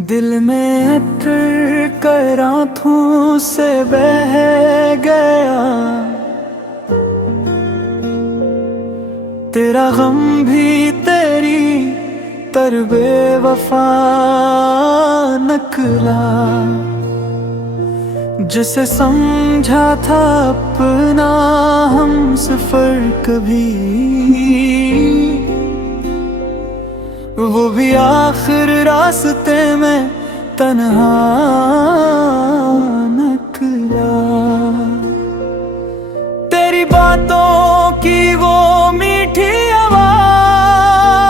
दिल में अतर कर आँखों से बह गया, तेरा गम भी तेरी तर बेवफा निकला। जिसे समझा था अपना हम सफर कभी, वो भी आखिर रास्ते में तन्हा निकला। तेरी बातों की वो मीठी आवाज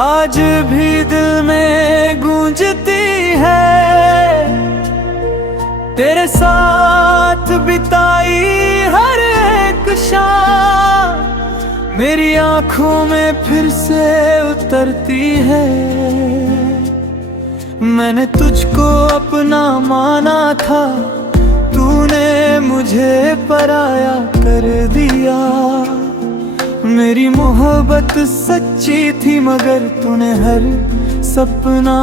आज भी दिल में गूंजती है। तेरे साथ बिताई हर एक शाम मेरी आंखों में फिर से उतरती है। मैंने तुझको अपना माना था, तूने मुझे पराया कर दिया। मेरी मोहब्बत सच्ची थी मगर तूने हर सपना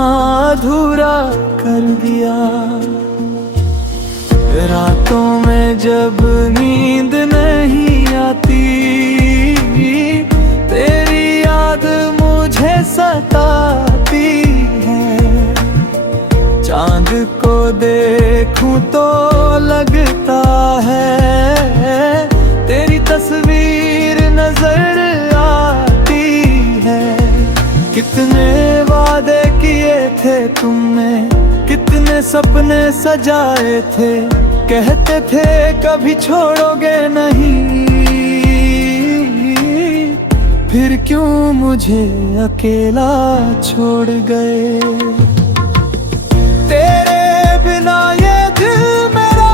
अधूरा कर दिया। रातों में जब नींद नहीं आती, तेरी याद मुझे सताती है। चांद को देखूं तो लगता है तेरी तस्वीर नजर आती है। कितने वादे किए थे तुमने, कितने सपने सजाए थे। कहते थे कभी छोड़ोगे नहीं, फिर क्यों मुझे अकेला छोड़ गए। तेरे बिना ये दिल मेरा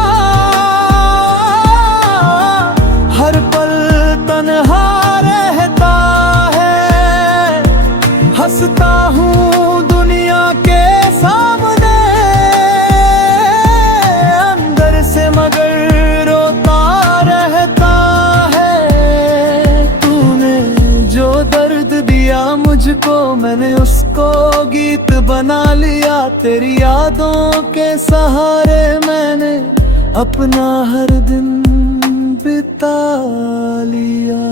हर पल तन्हा रहता है। हंसता हूँ दुनिया के सामने, अंदर से मगर रोता रहता है। तूने जो दर्द दिया मुझको, मैंने उसको गीत बना लिया। तेरी यादों के सहारे मैंने अपना हर दिन बिता लिया।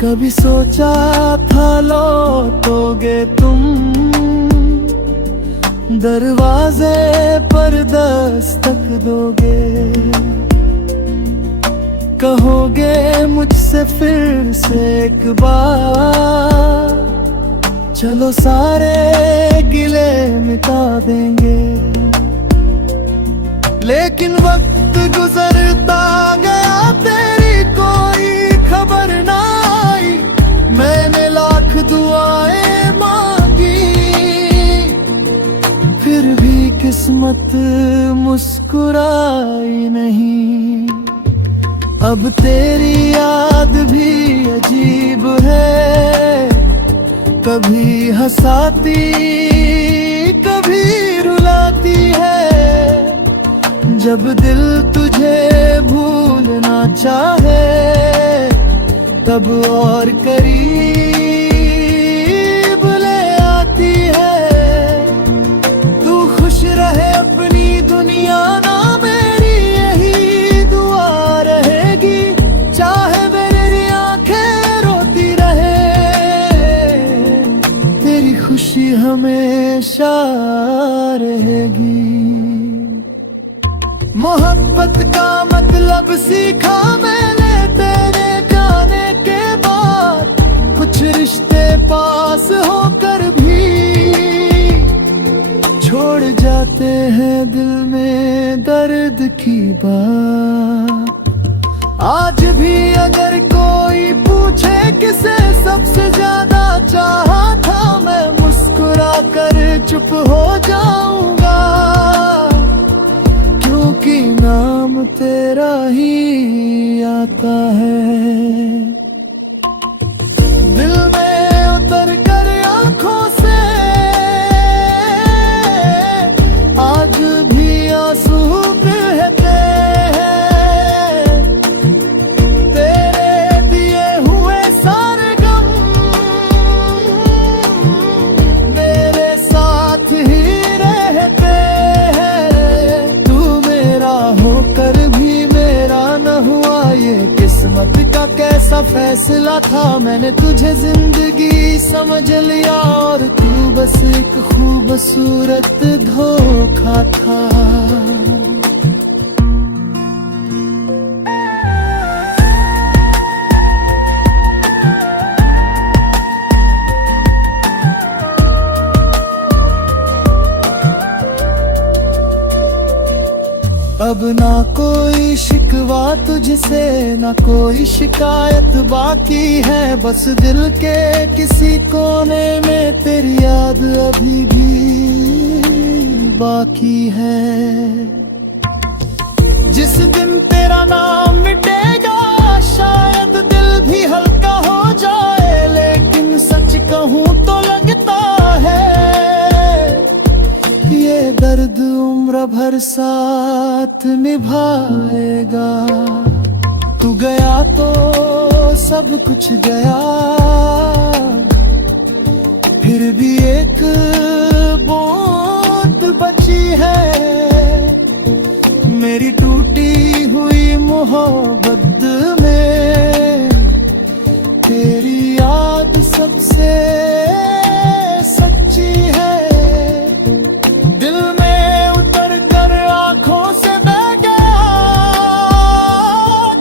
कभी सोचा था लौटोगे तुम, दरवाजे पर दस्तक दोगे। कहोगे मुझसे फिर से एक बार, चलो सारे गिले मिटा देंगे। लेकिन वक्त गुजरता गया, तेरी कोई खबर ना आई। मैंने लाख दुआएं मांगी, फिर भी किस्मत मुस्कुराई नहीं। अब तेरी याद भी अजीब है, कभी हंसाती कभी रुलाती है। जब दिल तुझे भूलना चाहे, तब और करीब ले आती है। तू खुश रहे अपनी दुनिया ना, मेरी यही दुआ रहेगी। चाहे मेरी आंखें रोती रहे, तेरी खुशी हमेशा रहेगी। मोहब्बत का मतलब सीखा मैंने तेरे जाने के बाद। कुछ रिश्ते पास होकर भी छोड़ जाते हैं दिल में दर्द की बात। आज भी अगर कोई पूछे किसे सबसे ज्यादा चाहा था, मैं मुस्कुरा कर चुप हो जाऊंगा। क्योंकि नाम तेरा ही आता है। दिल में उतर कर आँखों से आज भी आंसू का फैसला था, मैंने तुझे जिंदगी समझ लिया और तू बस एक खूबसूरत धोखा था। अब ना कोई शिकवा तुझसे, ना कोई शिकायत बाकी है, बस दिल के किसी कोने में तेरी याद अभी भी बाकी है। जिस दिन तेरा नाम मिटेगा शायद दिल भी हल्का हो जाए, लेकिन सच कहूँ तो लगता है ये दर्द उम्र भर साथ निभाएगा। तू गया तो सब कुछ गया, फिर भी एक बूंद बची है मेरी टूटी हुई मोहब्बत में। तेरी याद सबसे सच्ची है, दिल में उतर कर आंखों से बह गया।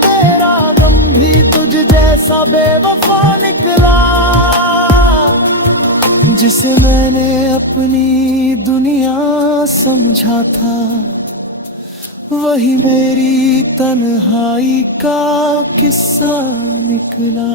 तेरा गम भी तुझ जैसा बेवफा निकला, जिसे मैंने अपनी दुनिया समझा था, वही मेरी तन्हाई का किस्सा निकला।